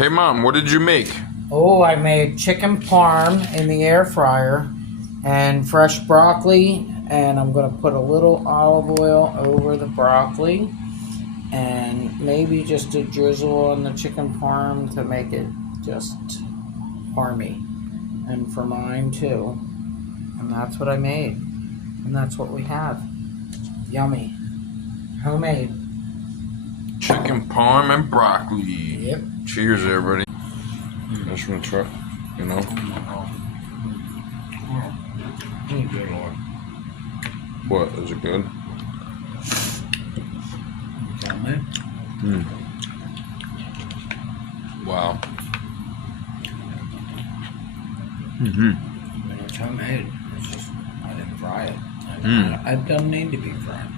Hey Mom, what did you make? Oh, I made chicken parm in the air fryer and fresh broccoli, and I'm going to put a little olive oil over the broccoli and maybe just a drizzle on the chicken parm to make it just parmy. And for mine too. And that's what I made. And that's what we have. Yummy. Homemade. Chicken parm and broccoli. Yep. Cheers, everybody. I just want to try, you know. What, is it good? Wow. It's homemade. It's just, I didn't fry it. It doesn't need to be fried.